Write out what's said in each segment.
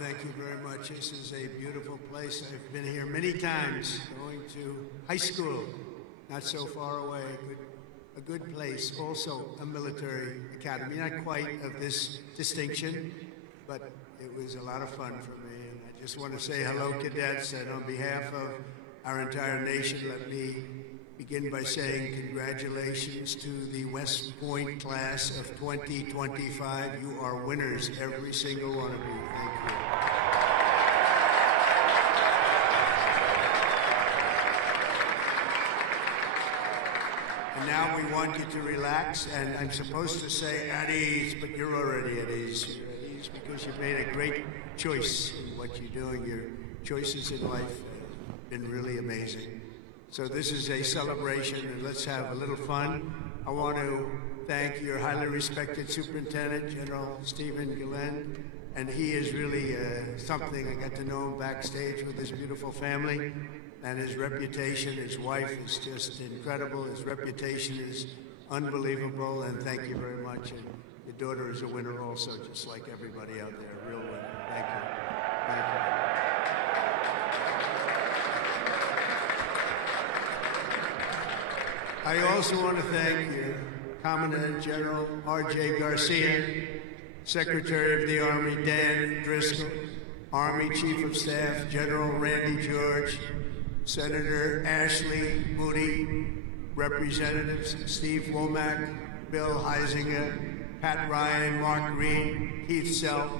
thank you very much. This is a beautiful place. I've been here many times, going to high school, not so far away. A good place, also a military academy. Not quite of this distinction, but it was a lot of fun for me. And I just want to say hello, cadets, and on behalf of our entire nation, let me begin by saying congratulations to the West Point class of 2025. You are winners, every single one of you. Thank you. And now we want you to relax, and I'm supposed to say at ease, but you're already at ease. You're at ease because you've made a great choice in what you're doing. Your choices in life have been really amazing. So this is a celebration, and let's have a little fun. I want to thank your highly respected Superintendent, General Stephen Gillen, and he is really something. I got to know him backstage with his beautiful family, and his reputation, his wife is just incredible. His reputation is unbelievable, and thank you very much. And your daughter is a winner also, just like everybody out there, a real winner. Thank you. Thank you. I also want to thank your Commandant General R.J. Garcia, Secretary of the Army Dan Driscoll, Army Chief of Staff General Randy George, Senator Ashley Moody, Representatives Steve Womack, Bill Heisinger, Pat Ryan, Mark Green, Keith Self,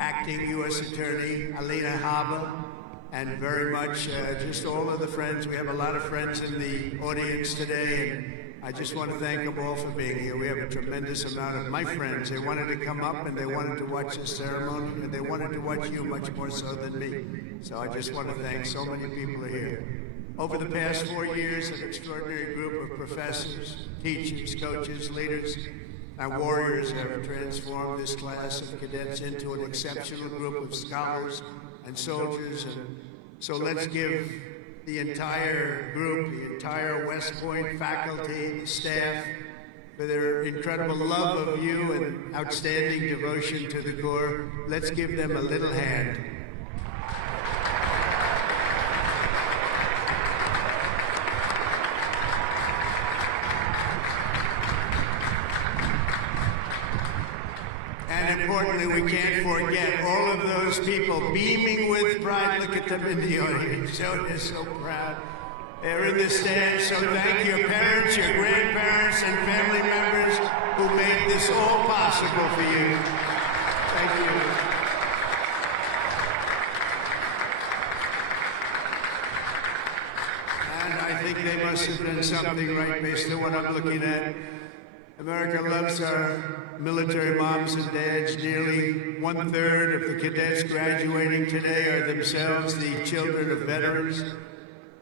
Acting U.S. Attorney Alina Haber, and very much just all of the friends. We have a lot of friends in the audience today, and I just want to thank them all for being here. We have a tremendous amount of my friends. They wanted to come up, and they wanted to watch the ceremony, and they wanted to watch you much more so than me. So I just want to thank so many people here. Over the past 4 years, an extraordinary group of professors, teachers, coaches, leaders, and warriors have transformed this class of cadets into an exceptional group of scholars and soldiers. And so let's give the entire group, the entire West Point faculty, staff, for their incredible love of you and outstanding devotion to the Corps. Let's give them a little hand. And importantly, we can't forget all of those people beaming with pride. Look at them in the audience. They're so proud. They're in the stands. So thank your parents, your grandparents, and family members who made this all possible for you. Thank you. And I think they must have done something right based on what I'm looking at. America loves our military moms and dads. Nearly 1/3 of the cadets graduating today are themselves the children of veterans.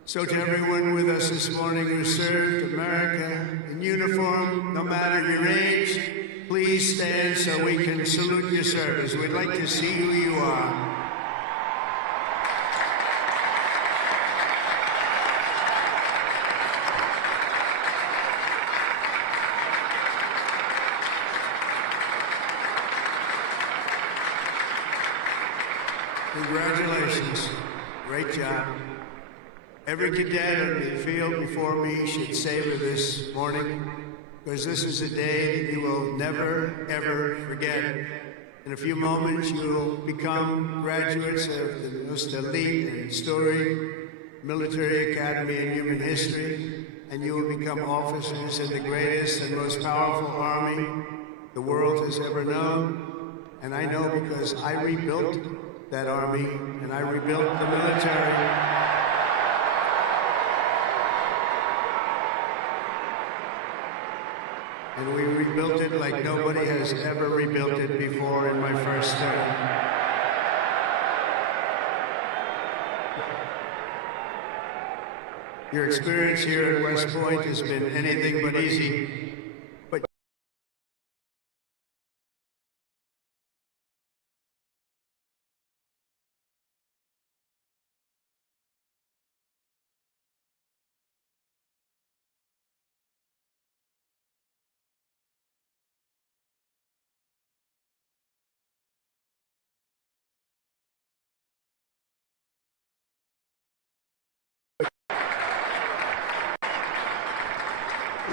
So to everyone with us this morning who served America in uniform, no matter your age, please stand so we can salute your service. We'd like to see who you are. Congratulations. Great job. Every cadet in the field before me should savor this morning, because this is a day that you will never, ever forget. In a few moments, you will become graduates of the most elite and storied military academy in human history, and you will become officers in the greatest and most powerful army the world has ever known. And I know because I rebuilt that army, and I rebuilt the military. And we rebuilt it like nobody has ever rebuilt it before in my first term. Your experience here at West Point has been anything but easy.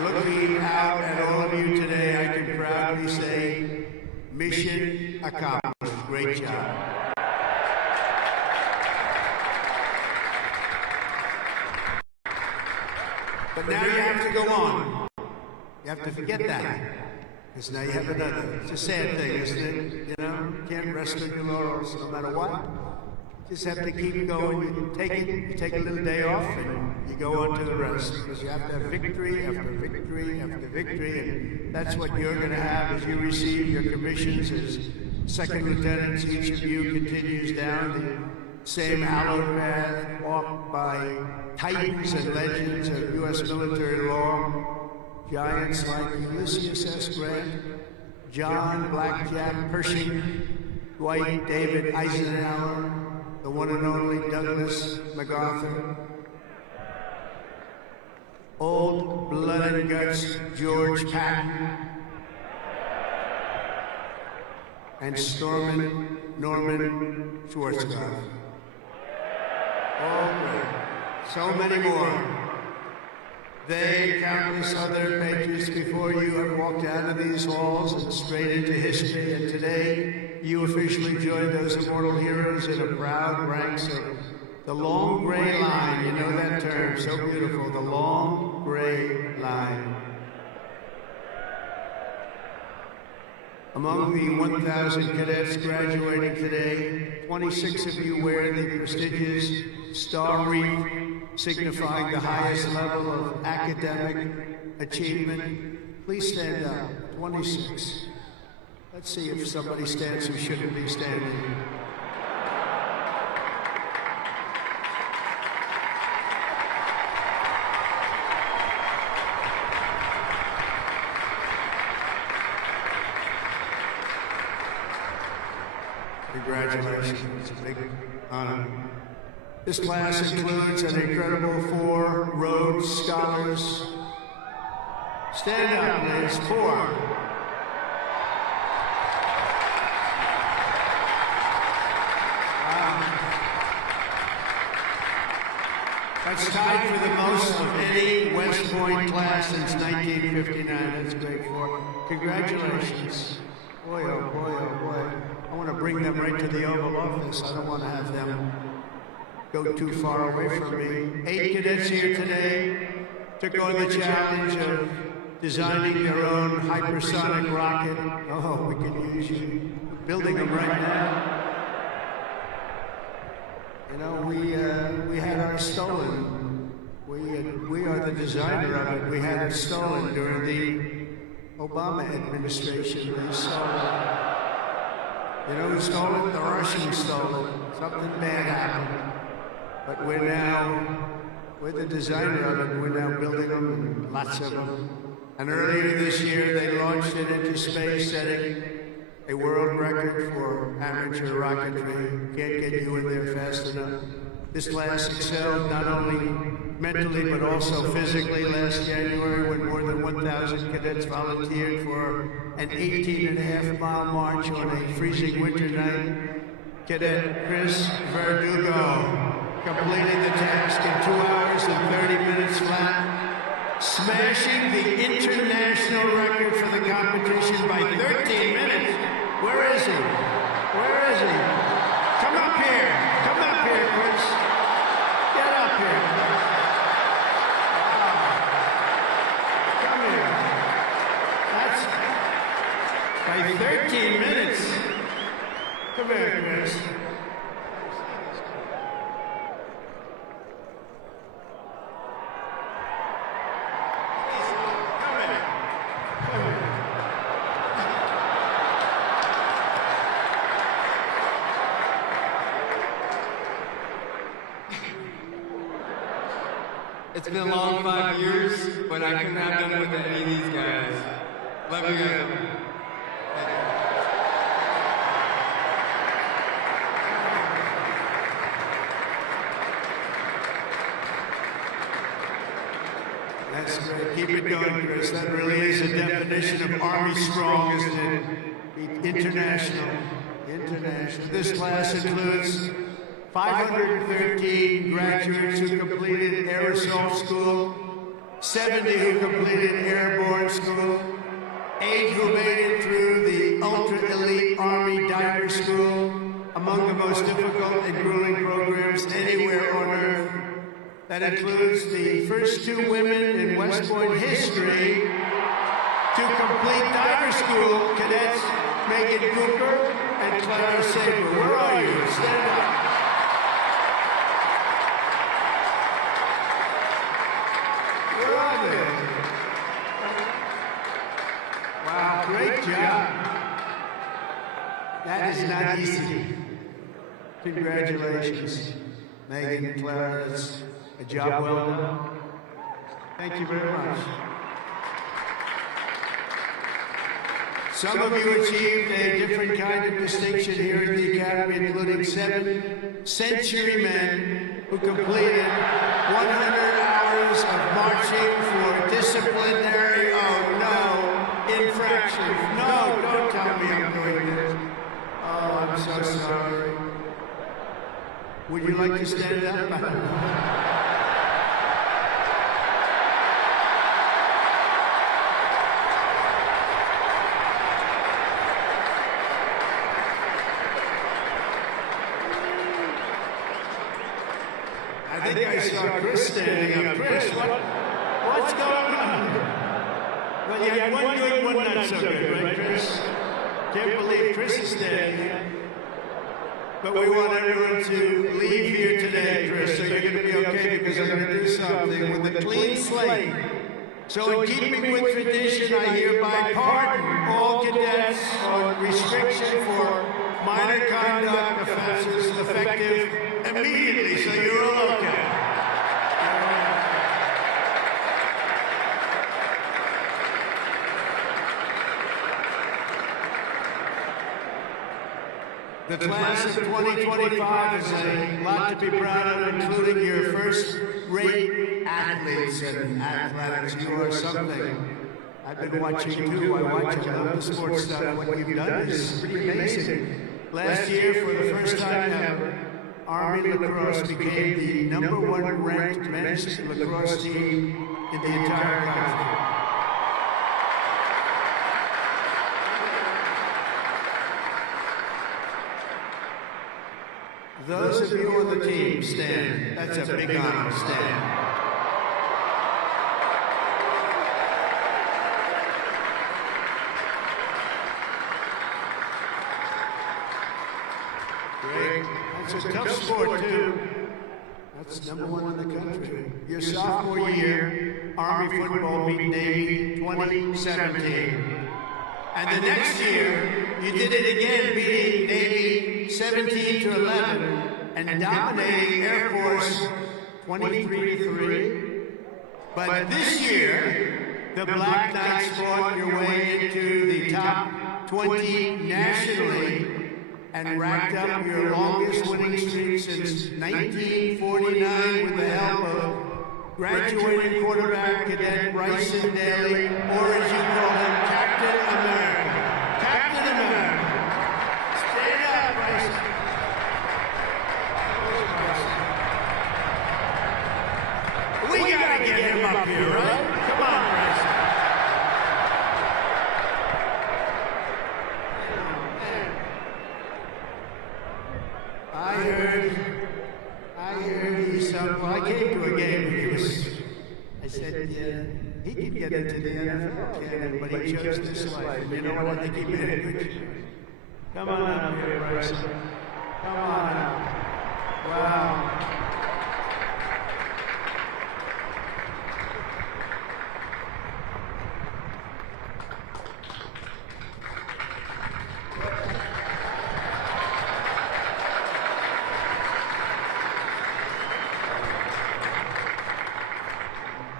Looking out at all of you today, I can proudly say, mission accomplished. Great job. But now you have to go on. You have to forget that. Because now you have another. It's a sad thing, isn't it? You know, you can't rest on your laurels no matter what. You just have to keep going. You take a little day off, and you go on to the rest. Because you have to have victory after victory after victory. And that's what you're going to have as you receive your commissions as second lieutenants. Each of you continues down the same hallowed path walked by titans and legends of U.S. military law. Giants like Ulysses S. Grant, John Blackjack Pershing, Dwight David Eisenhower, the one and only Douglas MacArthur, old blood and guts George Patton, and Norman Schwarzkopf. Oh, great. So many more. They and countless other patriots before you have walked out of these halls and straight into history, and today you officially join those immortal heroes in a proud ranks of the long gray line. You know that term, so beautiful, the long gray line. Among the 1,000 cadets graduating today, 26 of you wear the prestigious Star Wreath, signifying the highest level of academic achievement. Please stand up. 26. Let's see if somebody stands who shouldn't be standing. Congratulations. It's a big honor. This class includes an incredible 4 Rhodes Scholars. Stand up, please. 4. Wow. That's tied for the most of any West Point class since 1959. That's great. 4. Congratulations. Boy, oh boy, oh boy. I want to bring them right to the Oval Office. I don't want to have them go too far away from me. 8 cadets here today took on the challenge of designing their own hypersonic rocket. Oh, we can use you. Building them right now. You know, we had ours stolen. We are the designer of it. We had it stolen during the Obama administration. They stole it. You know who stole it? The Russians stole it. Something bad happened. But we're the designer of it. We're now building them, and lots of them. And earlier this year, they launched it into space, setting a world record for amateur rocketry. Can't get you in there fast enough. This class excelled not only mentally, but also physically last January when more than 1,000 cadets volunteered for an 18.5-mile march on a freezing winter night. Cadet Chris Verdugo completed the task in 2 hours and 30 minutes flat, smashing the international record for the competition by 13 minutes. Where is he? Where is he? Come up here. Come up here, Chris. Get up here. Come here. That's by 13 minutes. Come here, Chris. It's been a long 5 years, but I couldn't have done it with any of these guys. Love you. That's great. Keep it going, Chris. That really is a definition of Army strong, isn't it? International. International. This class includes 513 graduates who completed air assault school, 70 who completed airborne school, 8 who made it through the ultra-elite Army Diver School, among the most difficult and grueling programs anywhere on Earth. That includes the first 2 women in West Point history to complete diver school, cadets Megan Cooper and Clara Saber. Where are you? Stand up. Where are they? Wow, great job. That is not easy. Congratulations, Megan and Clara. That's a job well done. Thank you very much. Some of you achieved a different kind of distinction here at the Academy, including 7 century men who completed 100 hours of marching for disciplinary, infractions. No, don't tell me I'm doing this. Oh, I'm so sorry. Would you like to stand up? I think I saw Chris standing up. Chris, what's going on? Well, you had one good, one not so good, right, Chris? Can't believe Chris is standing. But we want everyone to leave here today, Chris, so you're going to be okay, because I'm going to do something with a clean slate. So in keeping with tradition, I hereby pardon all cadets on restriction for minor conduct offenses effective immediately, so you're all okay. The class of 2025 is a lot to be proud of, including your first-rate athletes and athletics. You are something. I've been watching too. I love the sports stuff. What you've done is pretty amazing. Last year, for the first time ever, Army lacrosse became the #1 ranked men's lacrosse team in the entire country. Those of you on the team, stand. That's a big honor. Stand. Great. That's a tough sport, too. That's #1 in the country. Your sophomore year, Army football beat Navy 2017. And the next year, you did it again, beating Navy 17-11 and dominating Air Force 23-3. But this year, the Black Knights fought your way into the top 20 nationally and racked up your longest winning streak since 1949 with the help of graduating quarterback cadet Bryson Daly, or as you call him, Captain America. Captain America. Stand up, Bryson. We gotta get him up here, right? Come on, Bryson. I heard he said, well, I came to a game and I said, yeah, he could get into the NFL, Canada, but he chose this life. And you know what? I think he made a good choice. Come on up here, Bryson. Come on up. Wow.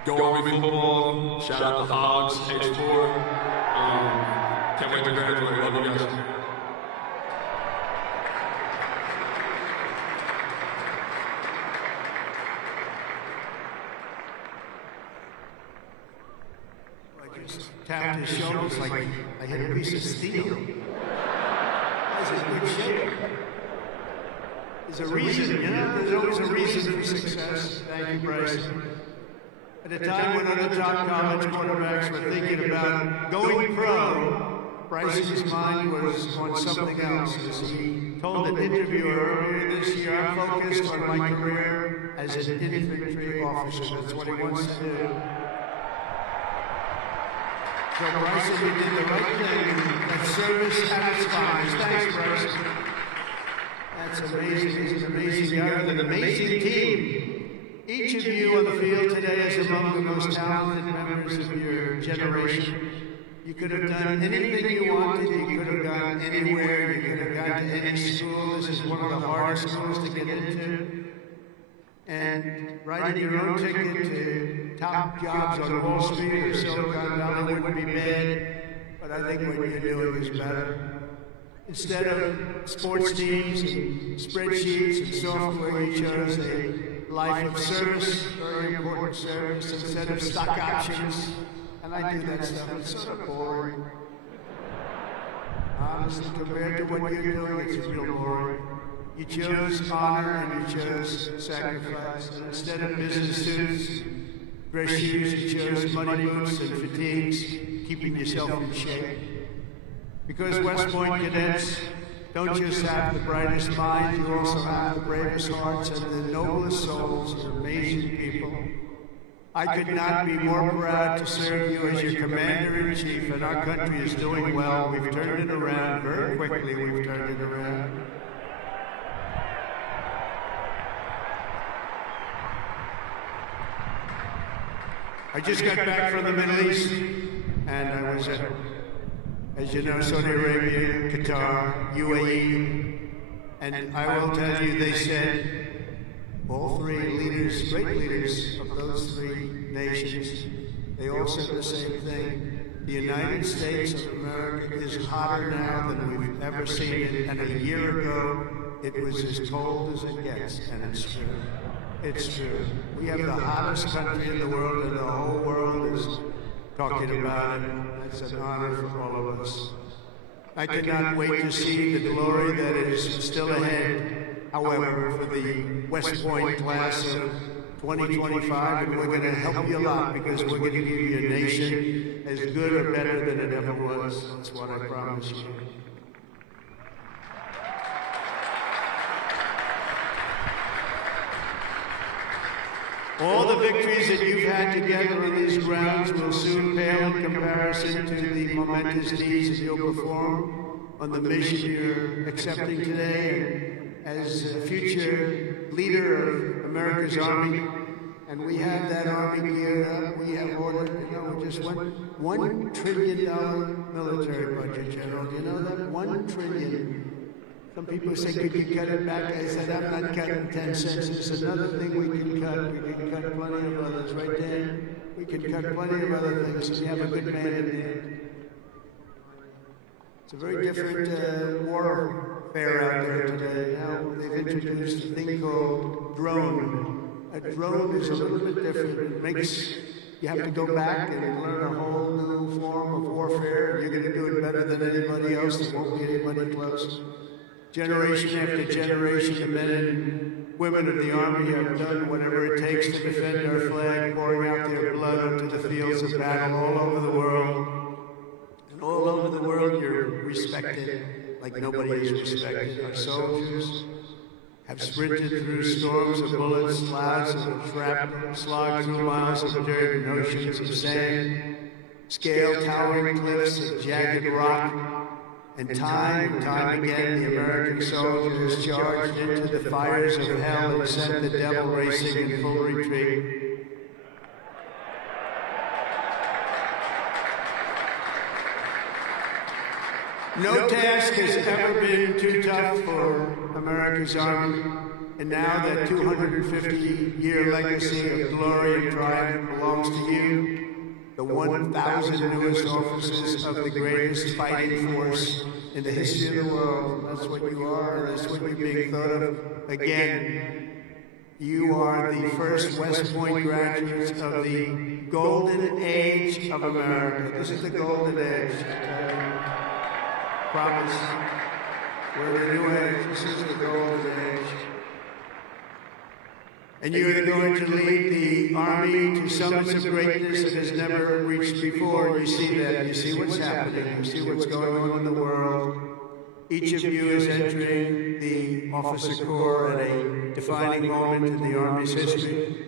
Go Army football. Shout out to Hogs, H4. Can't wait to graduate. Love you guys. I just tapped his shoulders like I hit a piece of steel. That's in good shape. There's a reason, you know? There's always a reason for success. Thank you, Bryson. At a time when other top college quarterbacks were thinking about going pro, Bryce's mind was on something else. As he told an interviewer earlier this year, I'm focused on my career as an infantry officer. That's what he wants to do. So Bryce, you did the right thing. That service at its finest. Thanks, Bryce. That's amazing. He's an amazing guy with an amazing team. Each of you on the field today is among the most talented members of your generation. You could have done anything you wanted. You could have gone anywhere. You could have gone to any school. This is one of the hardest schools to get into. And writing your own ticket to top jobs on Wall Street or Silicon Valley wouldn't be bad, but I think what you're doing is better. Instead of sports teams and spreadsheets and software, you chose a life of service, very important service, instead of stock options. And I do that stuff. It's sort of boring. Honestly, compared to what you're doing, it's real boring. You chose honor and you chose sacrifice. And instead of business suits, dress shoes, you chose money boots and fatigues, keeping yourself in shape. Because West Point cadets don't just have the brightest minds, you also have the bravest hearts and the noblest souls. You're amazing people. I could not be more proud to serve you as your commander-in-chief, and our country is doing well. We've turned it around very quickly. We've turned it around. I just got back from the Middle East, and I was at, as you know, Saudi Arabia, Qatar, UAE, and I will tell you, they said, all three leaders, great leaders of those three nations, they all said the same thing. The United States of America is hotter now than we've ever seen it, and a year ago, it was as cold as it gets, and it's true. It's true. We have the hottest country in the world, and the whole world is talking about it. That's an honor for all of us. I cannot wait to see the glory that is still ahead. However, for the West Point class of 2025, and we're going to help you a lot because we're going to give you a nation as good or better than it ever was. That's what I promise you. All the victories that you've had together on these grounds will soon pale in comparison to the momentous deeds that you'll perform on the mission you're accepting today. And as a future leader of America's Army, and we have that Army geared up, we have ordered, we just went $1 trillion military budget, General. Do you know that? $1 trillion. Some people say, could you cut it back? I said, I'm not cutting 10 cents. There's another thing we can cut. We can cut plenty of others, right, Dan? We can cut plenty of other things. We have a good man in there. It's a very different warfare out there today. Now they've introduced a thing called drone. A drone is a little bit different. It makes you have to go back and learn a whole new form of warfare. You're going to do it better than anybody else. There won't be anybody close. Generation after generation, the men and women of the Army have done whatever it takes to defend our flag, pouring out their blood onto the fields of battle all over the world. And all over the world, you're respected like nobody is respected. Our soldiers have sprinted through storms of bullets, clouds of shrapnel, slogged through miles of dirt and oceans of sand, scaled towering cliffs of jagged rock. And time again, the American soldier has charged into the fires of hell and sent the devil racing in full retreat. No task has ever been too tough for America's Army, and now that 250-year legacy of glory and triumph belongs to you. The 1,000 newest officers of the greatest fighting force in the history of the world. That's what you are, and that's what you're being thought of. Again, you are the first West Point graduates of the golden age of America. This is the golden age. Promise. We're the new age. This is the golden age. And you are going to lead the Army to summits of greatness it has never reached before. You see that. You see what's happening. You see what's going on in the world. Each of you is entering the officer corps at a defining moment in the Army's history.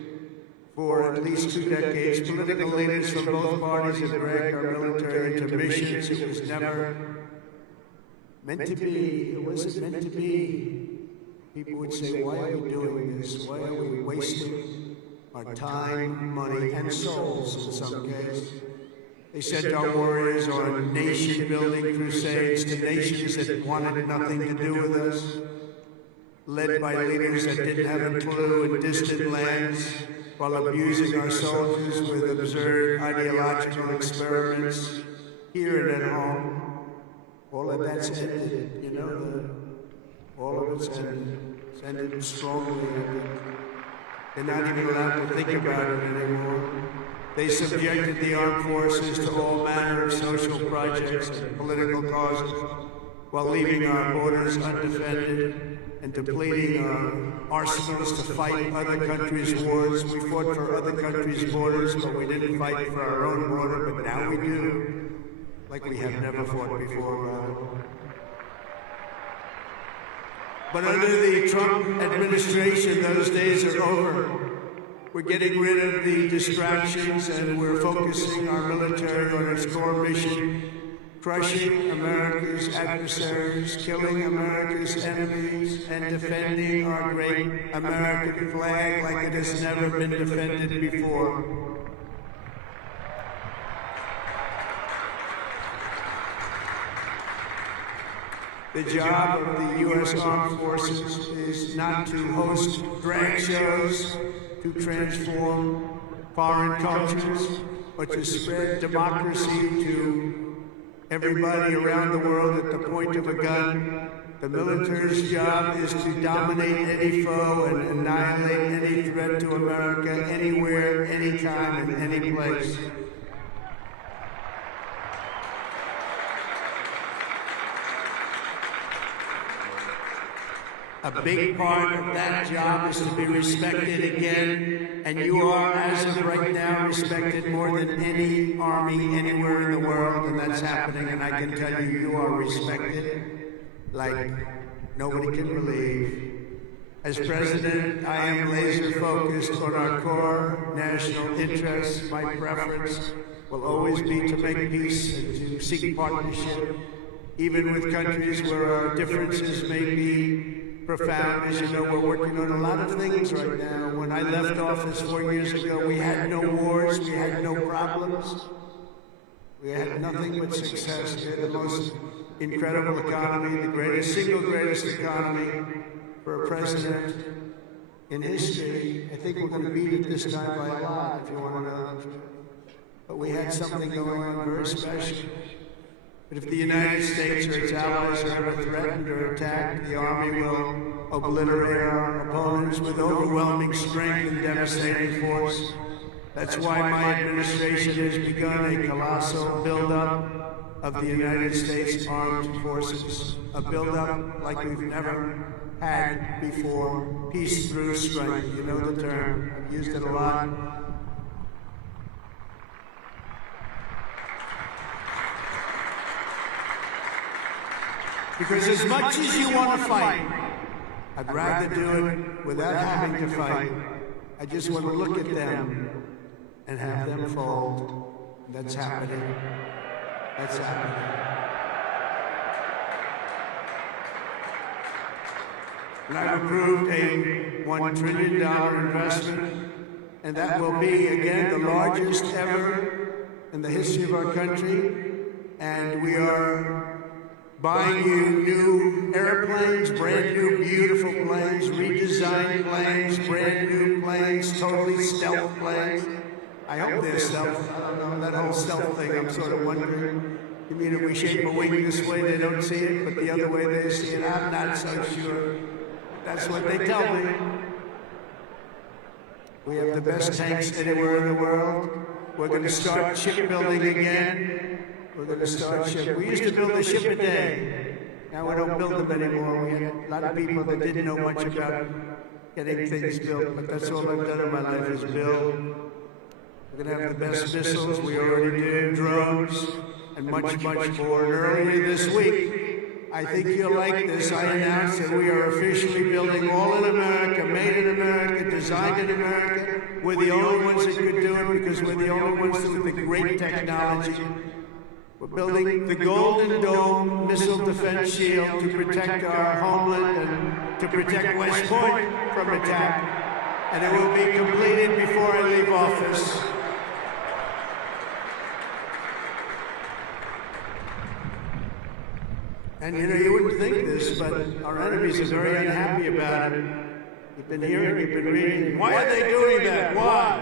For at least 2 decades, political leaders from both parties have dragged our military into missions it was never meant to be. It wasn't meant to be. People would say, why are we doing this? Why are we wasting our time, money, and souls in some cases? They sent our warriors on nation-building crusades to nations that wanted nothing to do with us, led by leaders that didn't have a clue in distant lands, while abusing our soldiers with absurd ideological experiments here and at home. All of that's ended, you know, all of it's ended strongly. They're not even allowed to think about it anymore. They subjected the armed forces to all manner of social projects and political causes, while leaving our borders undefended and depleting our arsenals to fight other countries' wars. We fought for other countries' borders, but we didn't fight for our own border, but now we do, like we have never fought before. But under the Trump administration, those days are over. We're getting rid of the distractions and we're focusing our military on its core mission, crushing America's adversaries, killing America's enemies, and defending our great American flag like it has never been defended before. The job of the U.S. Armed Forces is not to host drag shows, to transform foreign cultures, but to spread democracy to everybody around the world at the point of a gun. The military's job is to dominate any foe and annihilate any threat to America anywhere, anytime, and any place. A big part of that job is to be respected again, and you are, as of right now, respected more than any army anywhere in the world, and that's happening, and I can tell you, you are respected like nobody can believe. As president, I am laser focused on our core national interests. My preference will always be to make peace and to seek partnership, even with countries where our differences may be profound. As you know, we're working on a lot of things right now. When I left office 4 years ago, we had no wars, we had no problems. We had nothing but success. We had the most incredible economy, the single greatest economy for a president in history. I think we're going to beat it this time by a lot, if you want to know. But we had something going on very special. But if the United States or its allies are ever threatened or attacked, the Army will obliterate our opponents with overwhelming strength and devastating force. That's why my administration has begun a colossal buildup of the United States Armed Forces, a buildup like we've never had before. Peace through strength, you know the term. I've used it a lot. Because as much as you want to fight, I'd rather do it without having to fight. I just want to look at them and have them fold. That's happening. That's happening. And I've approved a $1 trillion investment, and that will be, again, the largest ever in the history of our country. And we are buying you new airplanes, brand new beautiful planes, redesigned planes, brand new planes, totally stealth planes. I hope they're stealth. I don't know, that whole stealth thing, I'm sort of wondering. You mean if we shape a wing this way, they don't see it, but the other way they see it? I'm not so sure. That's what they tell me. We have the best tanks anywhere in the world. We're going to start shipbuilding again. We're going to start ship. We used to build a ship a day. Now we don't build them anymore. We had a lot of people that didn't know much about getting things built, but that's all I've done in my life is build. We're going to have the best missiles, we already do, drones, and much, much more. And earlier this week, I think you'll like this, I announced that we are officially building all in America, made in America, designed in America. We're the only ones that could do it because we're the only ones with the great technology. We're building the Golden Dome missile defense shield to protect our homeland and to protect West Point from attack. And it will be completed before I leave office. And you know, you wouldn't think this, but our enemies are very unhappy about it. You've been hearing, you've been reading. Why are they doing that? Why?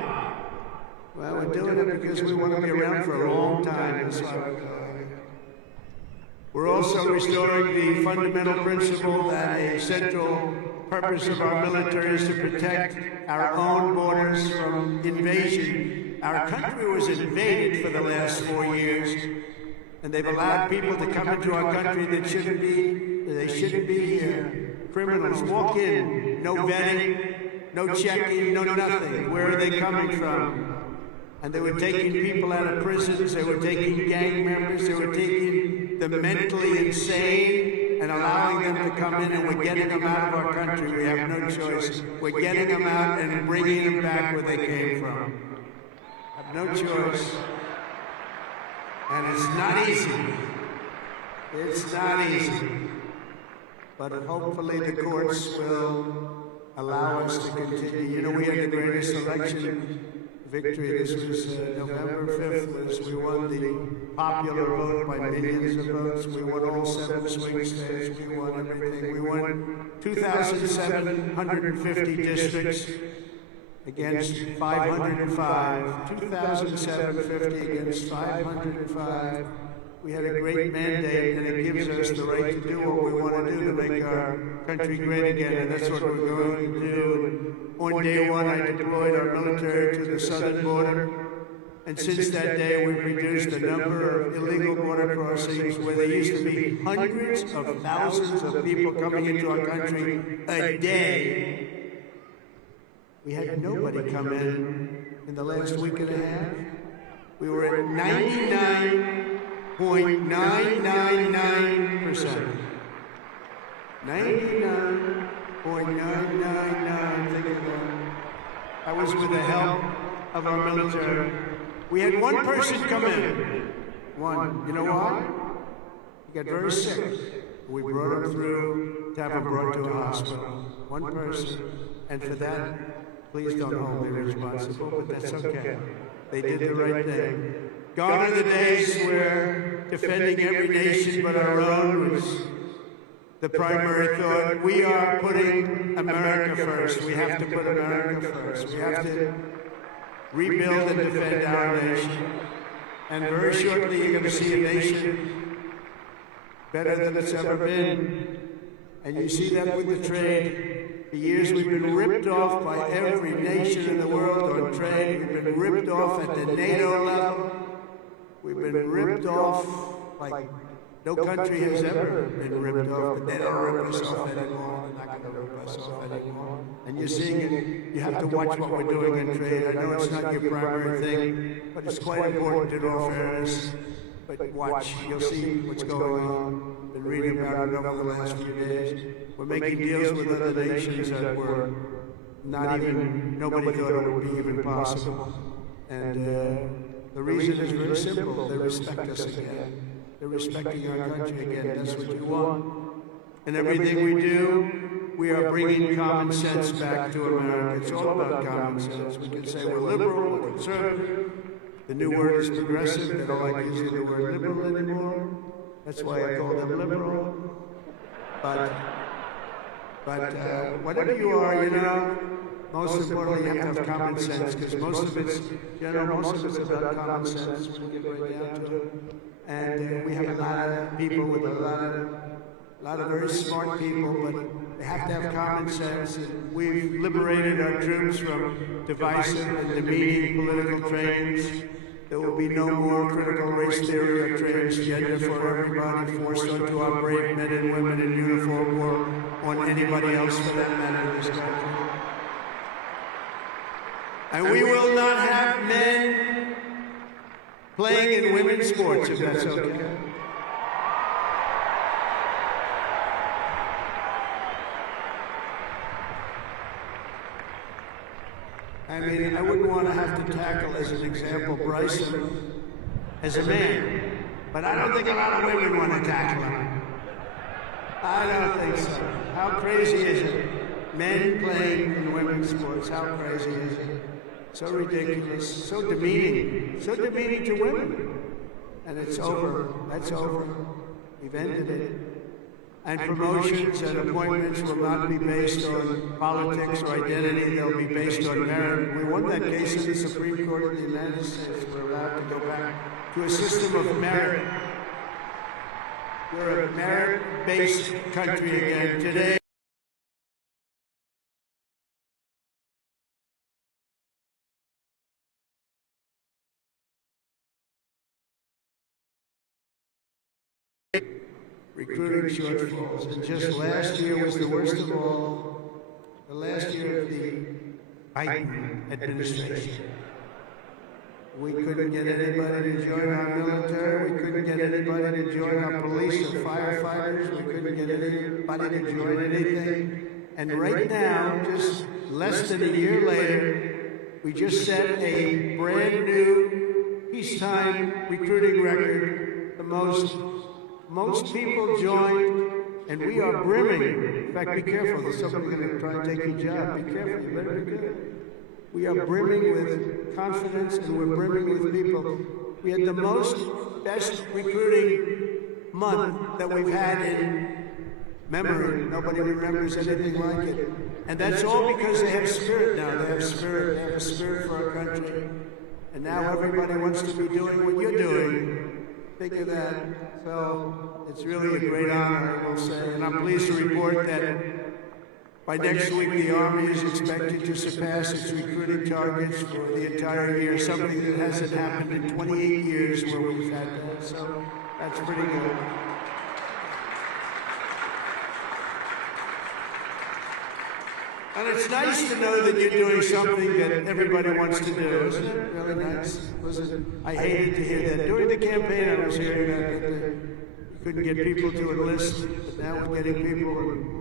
Well, we're doing it because we want to be around for a long time. That's why we're doing it. We're also restoring the fundamental principle that a central purpose of our military is to protect our own borders from invasion. Our country was invaded for the last 4 years. And they've allowed people to come into our country that shouldn't be here. Criminals walk in, no vetting, no checking, no nothing. Where are they coming from? And they were taking people out of prisons, they were taking gang members, they were taking the mentally insane and allowing them to come in, and we're getting them out of our country. We have no choice. We're getting them out and bringing them back where they came from. Have no choice. And it's not easy. It's not easy. But hopefully the courts will allow us to continue. You know, we had the greatest election victory. This was November 5th. We won the popular vote by millions of votes. We won all 7 swing states. We won everything. We won 2,750 districts against 505, 2,750 against 505. We had a great mandate, and it gives us the right to do what we want to do to make our country great again, and that's what we're going to do. And on day one, I deployed our military to the southern border, and since that day, we've reduced the number of illegal border crossings where there used to be hundreds of thousands of people coming into our country a day. We had nobody come in the last week and a half. We were at 99.999%. 99.999. Think of that. That was with the help of our military. We had one person come in. One. You know why? He got very sick. We brought him through to have him brought to a hospital. One person. And for that, please don't hold me responsible, but that's okay. They did the right thing. Gone are the days where defending every nation but our own was the primary thought. We are putting America first. We have to put America first. We have to rebuild and defend our nation. And very shortly you're going to see a nation better than it's ever been. And you see that with the trade. For years we've been ripped off by every nation in the world on trade. We've been ripped off at the NATO level. We've been ripped off like no country has ever been ripped off, but they don't rip us off anymore. They're not going to rip us off anymore. And you're seeing it. You have to watch what we're doing in trade. I know it's not your primary thing, but it's quite important in all fairness. But watch, you'll see what's going on. Been reading about it over the last few days. We're making deals with other nations that were nobody thought it would be even possible. And the reason is very simple. They respect us again. They're respecting our country again. That's what you want. And everything we do, we are bringing common sense back to America. It's all about common sense. We can say we're liberal, we're conservative. The new word is progressive. They don't like using the word liberal anymore. That's why I call them liberal. But whatever you are, you know, most importantly, you have to have common sense, because most of it's about common sense when you get right down to it. And we have a lot of people with a lot of very smart people, but they have to have common sense. And we've liberated our troops from divisive and demeaning political trainings. There will be no more critical race theory or transgender for everybody forced onto our brave men and women in uniform or on anybody else for that matter in this country. And we will not have men playing in women's sports, if that's okay. I mean, I wouldn't want to have to tackle, as an example, Bryson as a man, but I don't think a lot of women want to tackle him. I don't think so. How crazy is it? Men playing in women's sports, how crazy is it? So ridiculous, so demeaning to women. And it's over, that's over. We've ended it. And promotions and appointments will not be based on politics or identity, they'll be based on merit. We won that case in the Supreme Court of the United States. We're allowed to go back to a system of merit. We're a merit-based country again. Today, recruiting shortfalls, and just last year was the worst of all. The last year of the Biden administration. We couldn't get anybody to join our military. We couldn't get anybody to join our police or firefighters. We couldn't get anybody to join anything. And right now, just less than a year later, we just set a brand new peacetime recruiting record. The most people joined, and we are brimming. In fact, be careful. There's somebody going to try and take your job. Be careful. You better be good. We are brimming with confidence, and we're brimming with people. We had the best recruiting month that we've had in memory. Nobody remembers anything like it. And that's all because they have spirit now. They have spirit. They have a spirit for our country. And now everybody wants to be doing what you're doing. Think of that. So it's really a great honor, I will say. And I'm pleased to report that by next week, the Army is expected to surpass its recruiting targets for the entire year, something that hasn't happened in 28 years where we've had that. So that's pretty good. And it's nice to know that you're doing something that everybody wants to do, isn't it? Really nice. I hated to hear that. During the campaign, I was hearing that you couldn't get people to enlist, but now we're getting people.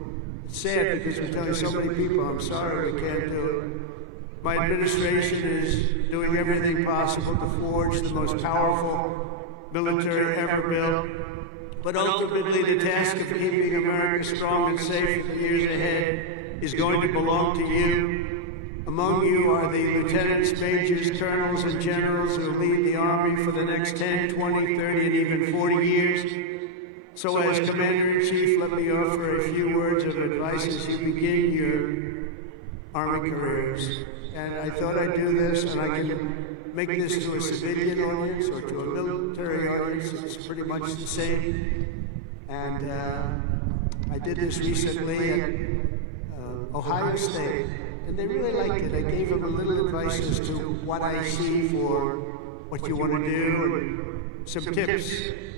It's sad because we're telling so many people, I'm sorry, we can't do it. My administration is doing everything possible to forge the most powerful military ever built. But ultimately, the task of keeping America strong and safe in the years ahead is going to belong to you. Among you are the lieutenants, majors, colonels, and generals who lead the Army for the next 10, 20, 30, and even 40 years. So as Commander-in-Chief, let me offer a few words of advice as you begin your Army careers. And I thought I'd do this, and I can make this to a civilian audience or to a military audience. It's pretty much the same. And I did this recently at Ohio State, and they really liked it. I gave them a little advice as to what I see for what you want to do, and some tips.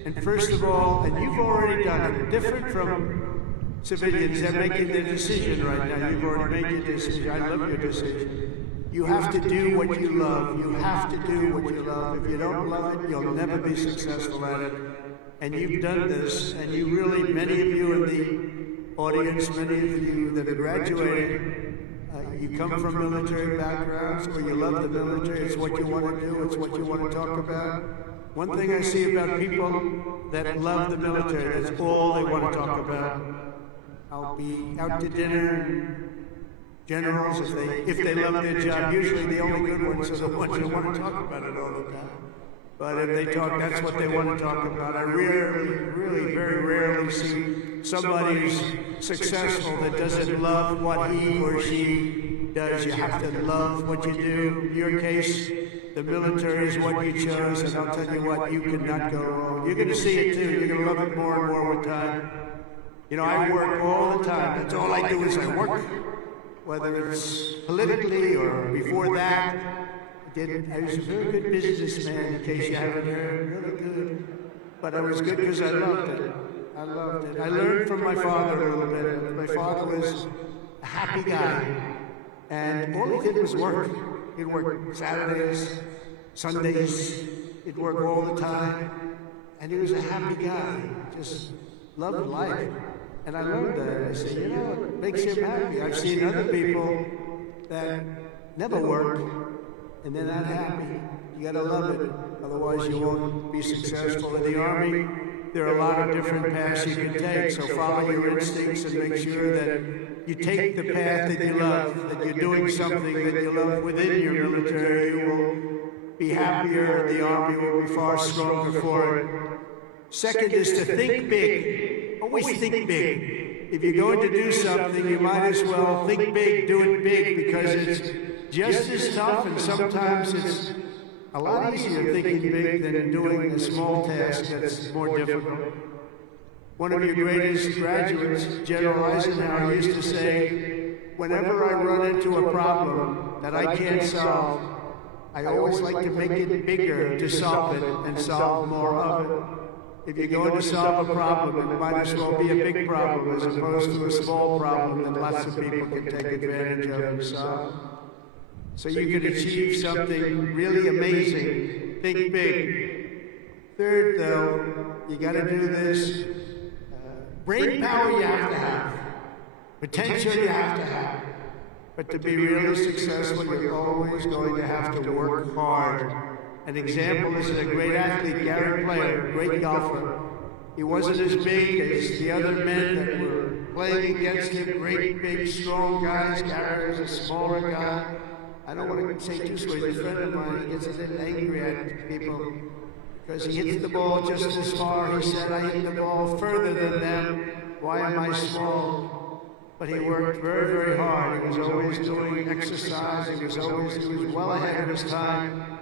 And first of all, and you've already done it, different from civilians, they're making their decision right now. You've already made your decision. I love your decision. You have to do what you love. You have to do what you love. If you don't love it, you'll never be successful at it. And you've done this, and you really, many of you in the audience, many of you that are graduating, you come from military backgrounds, or you love the military, it's what you want to do, it's what you want to talk about. One thing I see about people that love the military, that's all they want to talk about. I'll be out to dinner, generals, if they love their job, usually the only good ones are the ones who want to talk about it all the time. But if they talk, that's what they want to talk about. I really, very rarely see somebody who's successful that doesn't love what he or she does. You have to love what you do. In your case, the military is what you chose, and I'll tell you what, you cannot go wrong. You're going to see it too. You're going to love it more and more with time. You know, I work all the time. That's all I do is I work. Whether it's politically or before that, I was a very good businessman, in case you haven't heard, really good. But I was good because I loved it. I loved it. I learned from my father a little bit. My father was a happy guy, and all he did was work. He'd work Saturdays, Sundays. He'd work all the time. And he was a happy guy, just loved life. And I learned that. I said, you know, it makes him happy. I've seen other people that never work, and they're not happy. You gotta love it, otherwise you won't be successful. In the Army, there are a lot of different paths you can take, so follow your instincts and make sure that you take the path that you love, that you're doing something that you love within your military. You will be happier, the Army will be far stronger for it. Second is to think big. Always think big. If you're going to do something, you might as well think big, do it big, because it's just as tough, and sometimes it's a lot easier thinking big than doing a small task that's more difficult. One of your greatest graduates, General Eisenhower, used to say, whenever I run into a problem that I can't solve, I always like to make it bigger to solve it and solve more of it. If you're going to solve a problem, it might as well be a big problem as opposed to a small problem that lots of people can take advantage of and solve. So you can achieve something really amazing. Think big. Third, though, you got to do this. Brain power you have to have. Potential you have to have. But to be really successful, you're always going to have to work hard. An example is a great athlete, Gary Player, great golfer. He wasn't as big as the other men that were playing against him, great, big, strong guys. Gary was a smaller guy. I don't want to say too sweet. A friend of mine, he gets a little angry at people because he hits the ball just as far. He said, I hit the ball further than them. Why am I small? But he worked very, very hard. He was always doing exercise. He was well ahead of his time.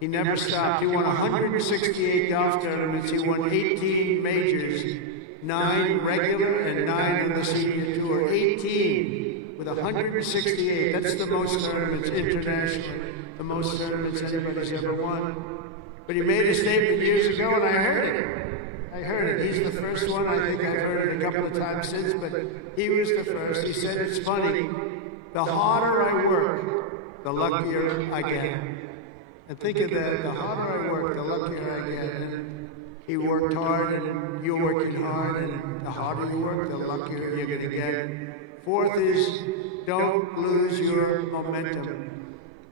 He never stopped. He won 168 golf tournaments. He won 18 majors, 9 regular and 9 on the senior tour. 18 with 168. That's the most tournaments internationally, the most tournaments anybody's ever won. But he made a statement years ago, and I heard it. He's the first one. I think I've heard it a couple of times since, but he was the first. He said, it's funny, the harder I work, the luckier I get. And think of that, the harder I work, the luckier I get. And he worked hard, and you're working hard, and the harder you work, the luckier you're going to get. Fourth is, don't lose your momentum.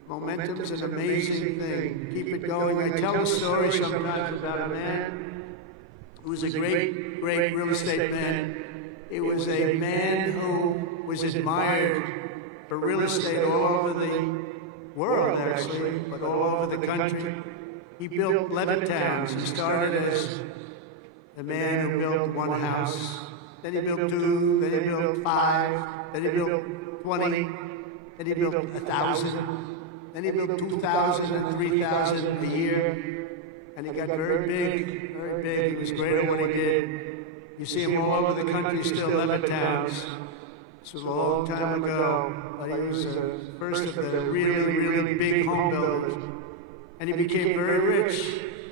Momentum's an amazing thing. Keep it going. I tell a story sometimes about a man who was a great, great real estate man. It was a man who was admired for real estate all over the world, actually, but all over the country. He built 11 towns. He started as a man who built one house. Then he built 2, then he built 5, then he built 20, then he built 1,000, then he built 2,000 and 3,000 a year. And he got very big, very big. He was great at what he did. You see him all over the country, still 11 towns. This was a long time ago, but he was the first of the really, really big home builders. And he became very rich.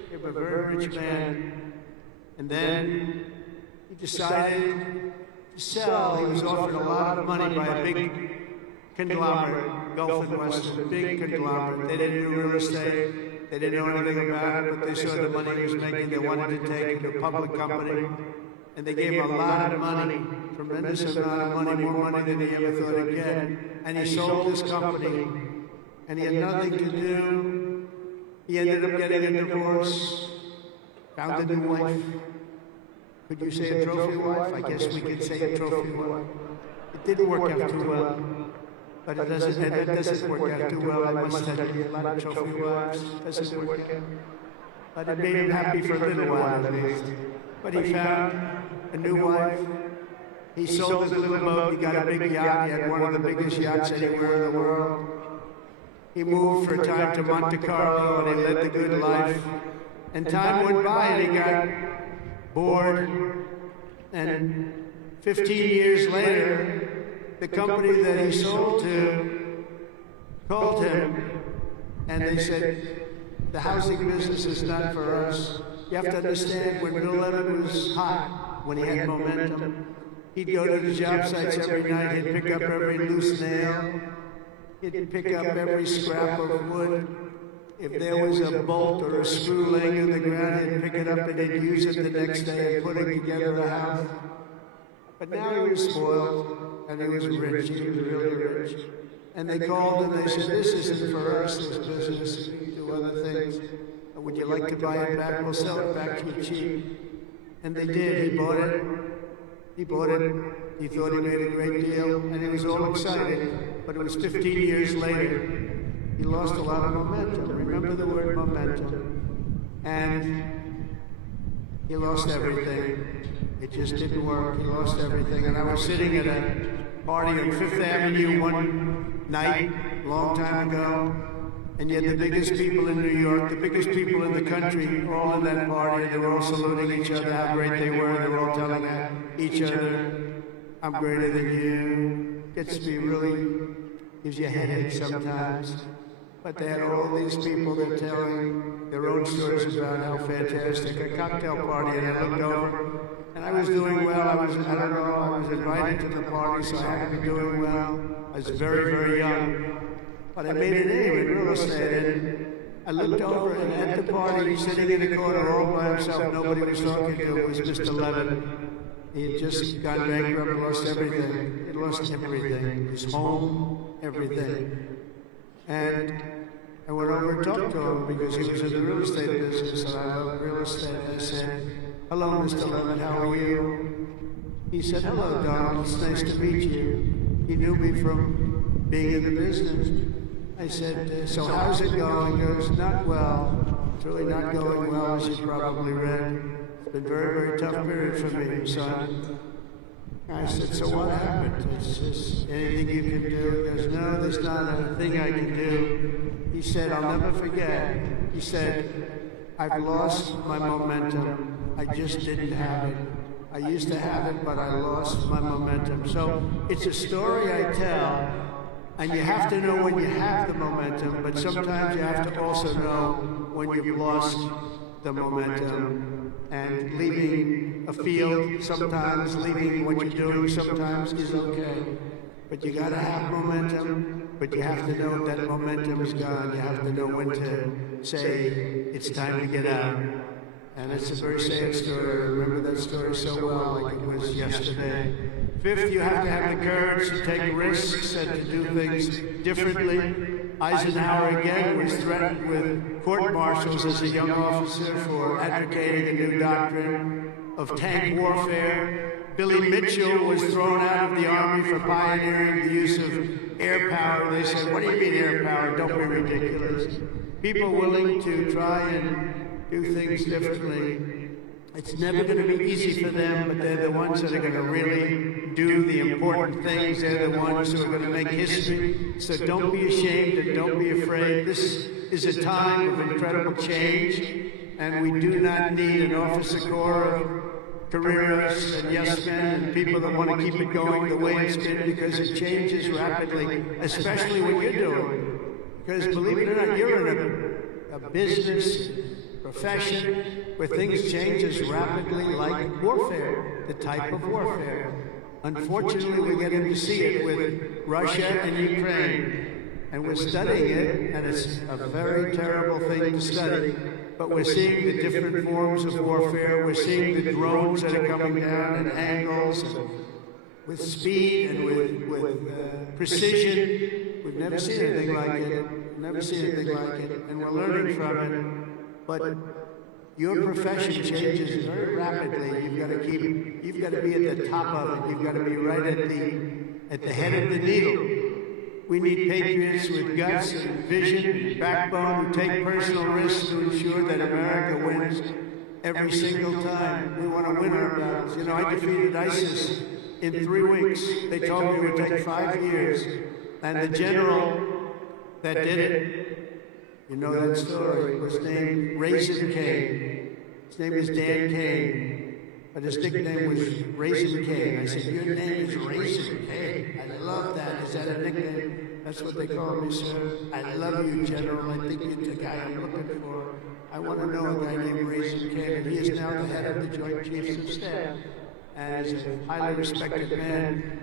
He was a very rich man. And then he decided to sell. He was offered a lot of money by a big conglomerate, Gulf and Western, a big conglomerate. They didn't do real estate. They didn't know anything about it, but they saw the money he was making. They wanted to take it to a public company. And they gave him a lot of money, tremendous amount of money, more money than he ever thought he'd get. And he sold his company, and he had nothing to do. He ended up getting a divorce, found a new wife. Could you say a trophy wife? I guess we could say a trophy wife. It didn't work out too well. But it doesn't work out too well. I must have a lot of trophy wives. It doesn't work out. But it made him happy for a little while at least. But he found a new wife. He sold his little boat. He got a big yacht. He had one of the biggest yachts anywhere in the world. He moved for a time to Monte Carlo, and he led the good life. And time went by, and he got bored. And 15 years later, the company that he sold to called him, and they said, the housing business is not for us. You have to understand, when Bill Levitt was hot, when he had momentum, he'd go to the job sites every night, he'd pick up every loose nail, He'd pick up every scrap of wood. If there was a bolt or a screw laying in the ground, he'd pick it up and he'd use it the next day and put it together a house. But now he was spoiled, and he was rich. He was really rich. And they called and they said, "This isn't for us, this business. We do other things. Would you like to buy it back? We'll sell it back to you cheap." And they did. He bought it. He bought it. He thought he made a great deal, and he was all excited. But it was 15 years later. He lost a lot of momentum. Remember the word momentum. And he lost everything. It just didn't work. He lost everything. And I was sitting at a party on Fifth Avenue one night, a long time ago, and you had the biggest people in New York, the biggest people in the country, all in that party. They were all saluting each other, how great they were. They were all telling each other, "I'm greater than you." Gets me really, gives you a headache sometimes. But they had all these people that are telling their own stories about how fantastic, a cocktail party, and I looked over, and I was doing well. I was invited to the party, so I had to be doing well. I was very, very young. But I made a name in real estate, and I looked over, and at the party, sitting in the corner all by himself, nobody was talking to him, was Mr. Levin. He had just gone bankrupt, lost everything. He lost everything. His home, everything. And I went over and talked to him because he was in the real estate business, and I love real estate. I said, "Hello, Mr. Levin, how are you?" He said, "Hello, Donald, it's nice to meet you." He knew me from being in the business. I said, "So how's it going?" He goes, "Not well. It's really not going well, as you probably read. It's been a very, very tough period for me, son." I said, "So what happened? Is this anything you can do?" He goes, "No, there's not a thing I can do." He said, "I'll never forget." He said, "I've lost my momentum. I just didn't have it. I used to have it, but I lost my momentum." So it's a story I tell, and you have to know when you have the momentum, but sometimes you have to also know when you've lost the momentum. And leaving a field sometimes, leaving what you're doing sometimes is okay. But you gotta have momentum, but you have to know that momentum is gone. You have to know when to say, it's time to get out. And it's a very sad story. I remember that story so well, like it was yesterday. Fifth, you have to have the courage to take risks and to do things differently. Eisenhower again was threatened with court-martials as a young officer for advocating a new doctrine of tank warfare. Billy Mitchell was thrown out of the Army for pioneering the use of air power. They said, "What do you mean air power? Don't be ridiculous." People willing to try and do things differently. It's never going to be easy for them, but they're the ones that are going to really do the important things. They're the ones who are going to make history. So don't be ashamed and don't be afraid. This is a time of incredible change, and we do not need an officer corps of careerists and yes men and people that want to keep it going the way it's been, because it changes rapidly, especially what you're doing. Because believe it or not, you're in a business profession where things change as rapidly like warfare, the type of warfare. Unfortunately, we're getting to see it with Russia and Ukraine, and we're studying it, and it's a very terrible thing to study, but we're seeing the different forms of warfare. We're seeing the drones that are coming down at angles, and with speed and with precision. We've never seen anything like it, never seen anything like it, and we're learning from it. But your profession changes very rapidly. You've got to be at the top of it. You've got to be right at the head of the needle. We need patriots with guts and vision and backbone who take personal risks to ensure that America wins every single time. We want to win our battles. You know, I defeated ISIS in 3 weeks. They told me it would take 5 years. And the general that did it, you know that story, was named Raisin Cane. His name is Dan Cane, but his nickname was Raisin Cane. I said, "Your name is Raisin Cane. I love that. Is that a nickname?" That's what they call me, sir. "I love you, General. I think you're the guy I'm looking for. I want to know a guy named Raisin Cane." And he is now the head of the Joint Chiefs of Staff, and is a highly respected man.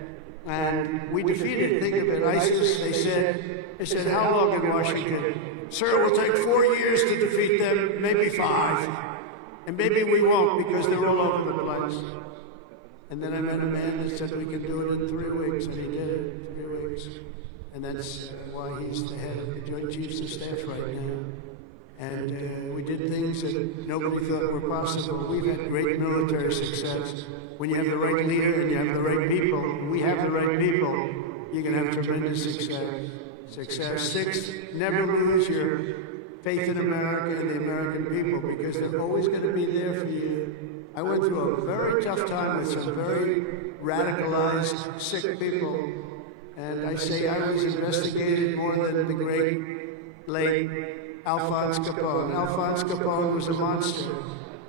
And we defeated, think of it, ISIS. They said, how long in Washington? Sir, it will take 4 years to defeat them, maybe 5. And maybe we won't because they're all over the place. And then I met a man that said we could do it in 3 weeks, and he did it in 3 weeks. And that's why he's the head of the Joint Chiefs of Staff right now. And we did things that nobody thought were possible. We've had great military success. When you have the right leader and you have the right people, we have the right people, you can have tremendous success. 6, never lose your faith in America and the American people, because they're always going to be there for you. I went through a very tough time with some very radicalized, sick people. And I say I was investigated more than the great, late Alphonse Capone. Alphonse Capone was a monster.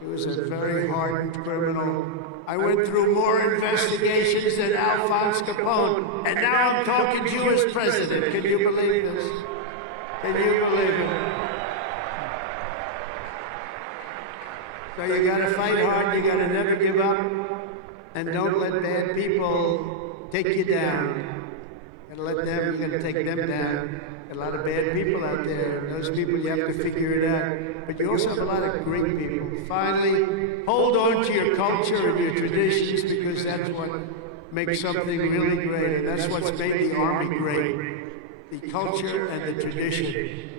He was a very hardened criminal. I went through more investigations than Alphonse Capone, and now I'm talking to you as president. Can you believe this? Can you believe it? So you gotta fight hard, you gotta never give up, and don't let bad people take you down. You gotta take them down. A lot of bad people out there. Those people, you have to figure it out. But you also have a lot of great people. Finally, hold on to your culture and your traditions, because that's what makes something really great. And that's what's made the Army great. The culture and the tradition.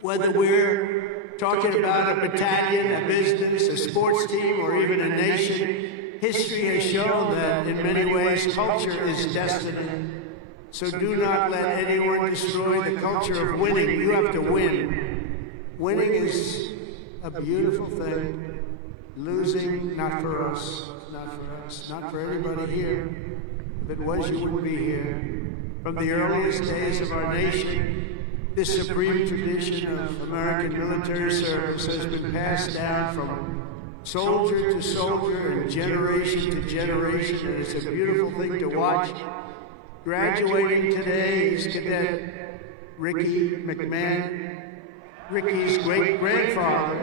Whether we're talking about a battalion, a business, a sports team, or even a nation, history has shown that in many ways culture is destiny. So do not let anyone destroy the culture of winning. You have to win. Winning is a beautiful thing. Losing, not for us. Not for us. Not for anybody here. If it was, you wouldn't be here. From the earliest days of our nation, this supreme tradition of American military service has been passed down from soldier to soldier and generation to generation, and it's a beautiful thing to watch. Graduating today is Cadet Ricky McMahon, Ricky's great-grandfather.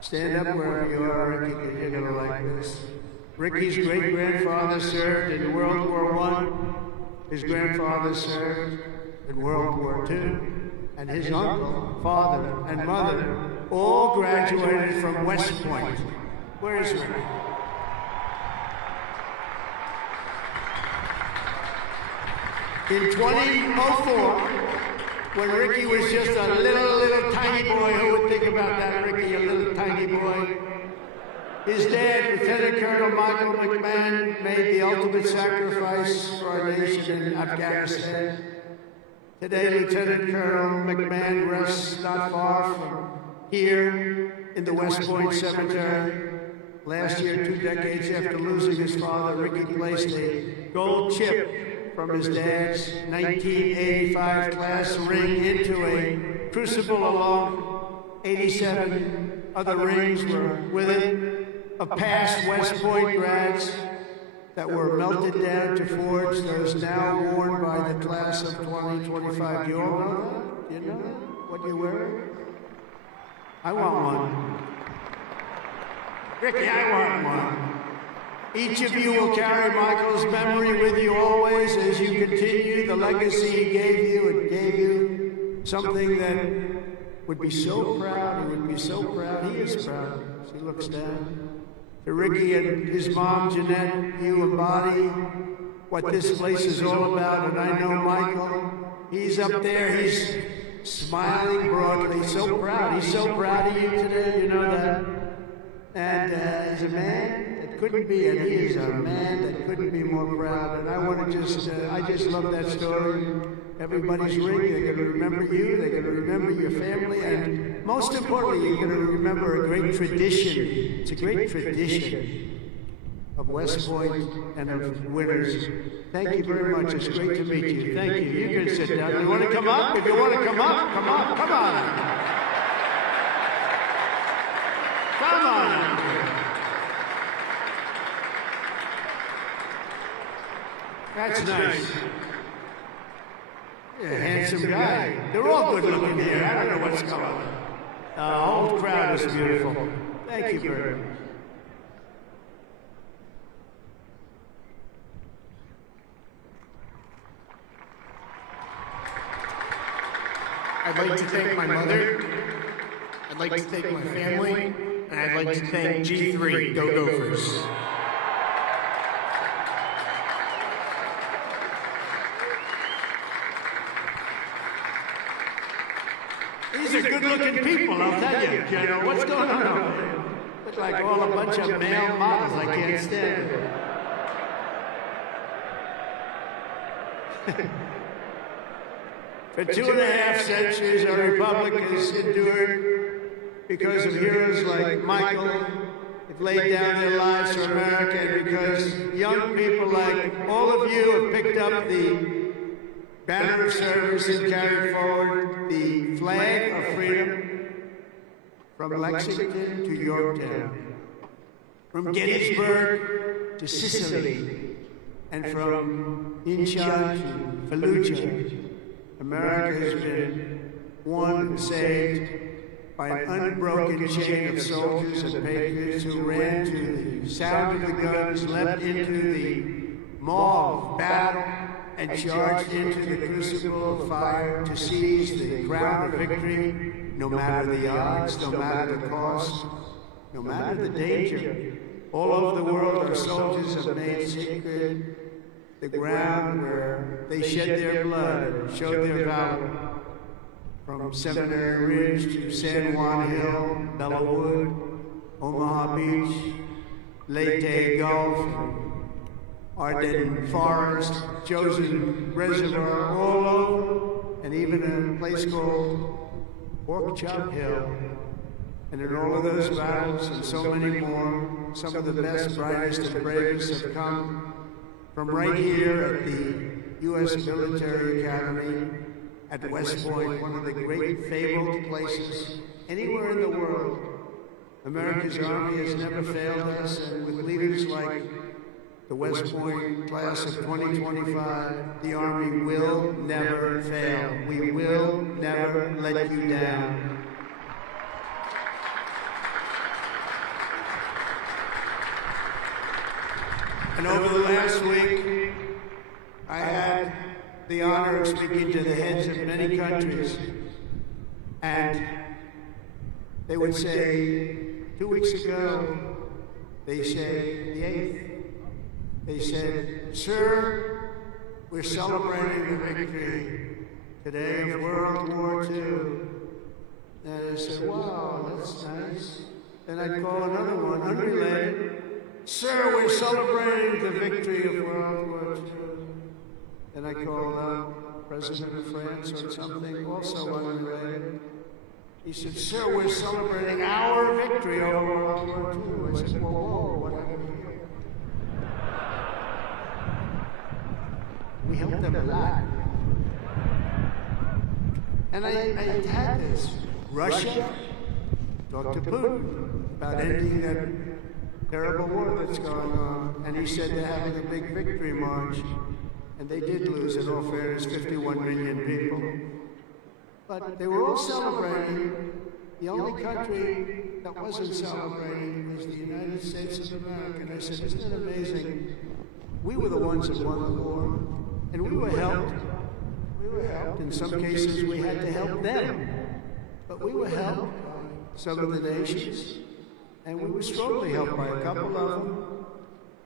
Stand up wherever you are, Ricky, because you're going to like this. Ricky's great-grandfather served in World War I. His grandfather served in World War II. And his uncle, father, and mother all graduated from West Point. Where is Ricky? In 2004, when Ricky was just a little tiny boy, who would think about that, Ricky, a little tiny boy? His dad, Lieutenant Colonel Michael McMahon, made the ultimate sacrifice for our nation in Afghanistan. Today, Lieutenant Colonel McMahon rests not far from here in the West Point Cemetery. Last year, 2 decades after losing his father, Ricky placed a gold chip from his dad's 1985 class ring into a crucible along 87 other rings were with it, of past West Point grads that were melted down to forge those now worn by the class of 2025. You all know that? You know what you wear? I want one. Ricky, I want one. Each of you will carry Michael's memory with you always as you continue the legacy he gave you. It gave you something that would be so proud. He would be so proud. He is proud. He looks down. To Ricky and his mom, Jeanette, you embody what this place is all about. And I know Michael, he's up there. He's smiling broadly. So proud. He's so proud of you today. You know that. And he's a man that couldn't be, and he is a man that couldn't be more proud. And I want to just, I just love that story. Everybody's ring, they're going to remember you, they're going to remember your family, and most importantly, you're going to remember a great tradition. It's a great tradition of West Point and of winners. Thank you very much. It's great to meet you. Thank you. You can sit down. You want to come up? If you want to come up, come on, come on. Come on. That's nice. Yeah, handsome guy. They're all good looking here. I don't know what's going on. The whole crowd is beautiful. Thank you very much. I'd like to thank my mother, I'd like to thank my family, and I'd like to thank G3, Go Gophers. These are good-looking people, I'll tell you, General. What's going on over there? Look like all a bunch of male models. I can't stand it. For 2.5 centuries, our republic has endured because of heroes like Michael have laid down their lives for America, and because young people like all of you have picked up the banner of service and carried forward the flag of freedom from Lexington to Yorktown, from Gettysburg to Sicily, and from Incheon to Fallujah. America has been won and saved by an unbroken chain of soldiers and patriots who ran to the sound of the guns, leapt into the maw of battle, and charged into the crucible of fire to seize the crown of victory, no matter the odds, no matter the cost, no matter the danger. All over the world, our soldiers have made sacred the ground where they shed their blood, showed their valor. From Seminary Ridge to San Juan Hill, Bellawood, Omaha Beach, Leyte Gulf, Ardennes Forest, Chosen Reservoir, all over, and even a place called Pork Chop Hill. And in all of those battles and so many more, some of the best, brightest, and bravest have come from right here at the U.S. Military Academy at West Point, one of the great fabled places anywhere in the world. America's Army has never failed us, and with leaders like the West Point class of 2025, the Army will never fail. We will never let you down. And over the last week, I had the honor of speaking to the heads of many countries, and they would say, 2 weeks ago, they said, the 8th, they said, "Sir, we're celebrating the victory today of World War II." And I said, "Wow, that's nice." Then I'd call another one, unrelated. "Sir, we're celebrating the victory of World War II." Then I called out President of France or something, also unrelated. He said, "Sir, we're celebrating our victory over World War II." I said, "Whoa, what happened here?" We helped them a lot. And I had this. Russia talked to Putin about ending that terrible war that's going on. And he said they're having a big victory march. And they did lose, in all fairness, 51 million people. But they were all celebrating. The only country that wasn't celebrating was the United States of America. And I said, "Isn't it amazing? We were the ones that won the war. And we were helped. We were helped. In some cases, we had to help them. But we were helped by some of the nations. And we were strongly helped by a couple of them.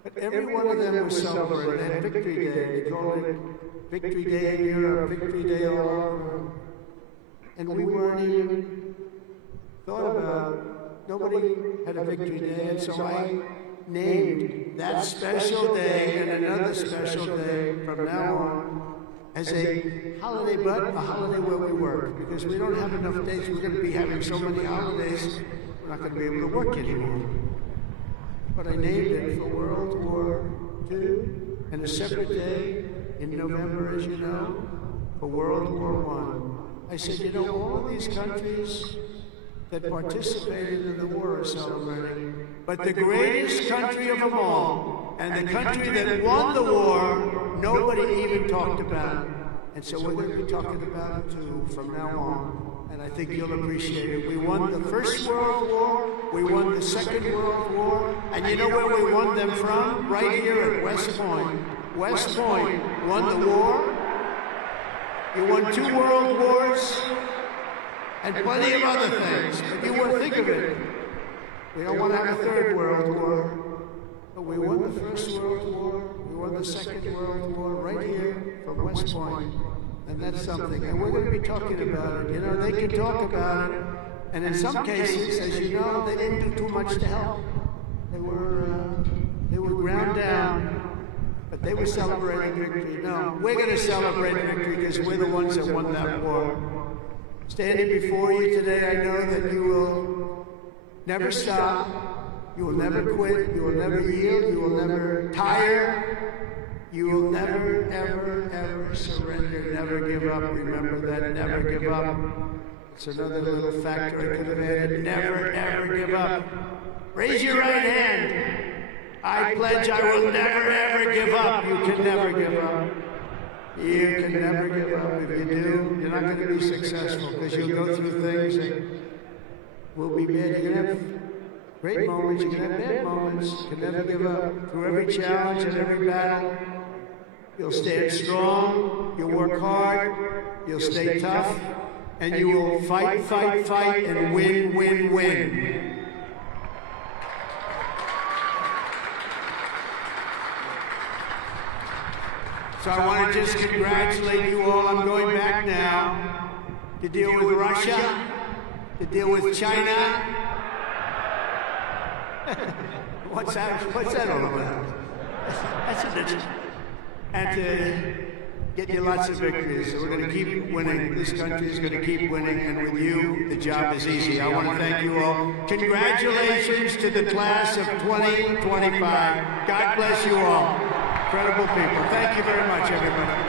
But every one of them was celebrating. They had Victory Day. They called it Victory Day in Europe, Victory Day all over. And we weren't even thought about. Nobody had a Victory Day. And so I named that special day and another special day from now on as a holiday, but a holiday where we work. Because we don't have enough days. We're going to be having so many holidays, we're not going to be able to work anymore. But I named it for World War II, and a separate day in November, as you know, for World War I. I said, you know, all of these countries that participated in the war are celebrating, but the greatest country of them all, and the country that won the war, nobody even talked about. And so we're going to be talking about it too from now on, and I think you'll appreciate it. We won the First World War, we won the Second World War, and you know where we won them from? Right here at West Point. West Point won the war. You won 2 world wars. and plenty of other things. But you will think of it. We don't want to have a third world war, but we won the First World War, we won the Second World War right here from West Point, and that's something. And we're going to be talking about it. You know, they can talk about it, and in some cases, as you know, they didn't do too much to help. They were ground down, but they were celebrating victory. No, we're going to celebrate victory because we're the ones that won that war. Standing before you today, I know that you will never stop, you will never quit, you will never yield, you will never tire, you will never, ever, ever surrender, never give up. Remember that, never give up. It's another little factor I could have added, never, ever give up. Raise your right hand. I pledge I will never, ever give up. You can never give up. You can never give up. If you do, you're not going to be successful because you'll go through things and will be bad. You're going to have great moments. You're going to have bad moments. You can never give up. Through every challenge and every battle, you'll stand strong. You'll work hard. You'll stay tough. And you will fight, fight, fight, and win, win, win. So I want to just congratulate you all. I'm going back now to deal with Russia, to deal with China. What's that all about? That's a ditch. And to get you lots of victories. So we're going to keep winning. This country is going to keep winning, and with you, the job is easy. I want to thank you all. Congratulations to the class of 2025. God bless you all. Incredible people. Thank you very much, everybody.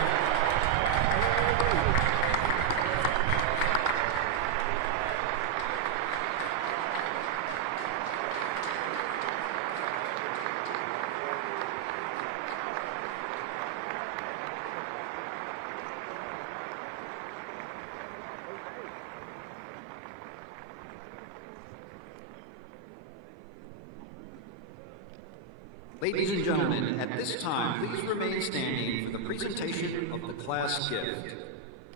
Ladies and gentlemen, at this time, please remain standing for the presentation of the class gift.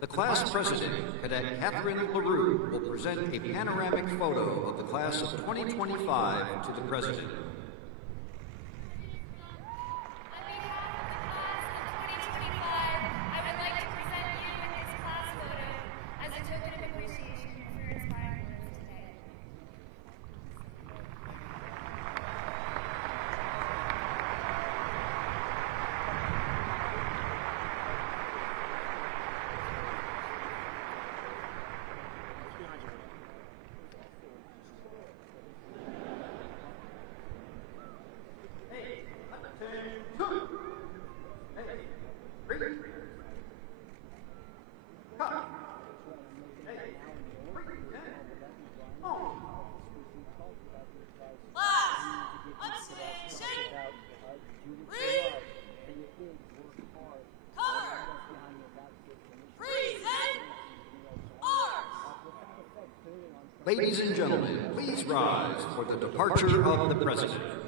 The class president, Cadet Catherine LaRue, will present a panoramic photo of the class of 2025 to the president. Ladies and gentlemen, please rise for the departure of the president.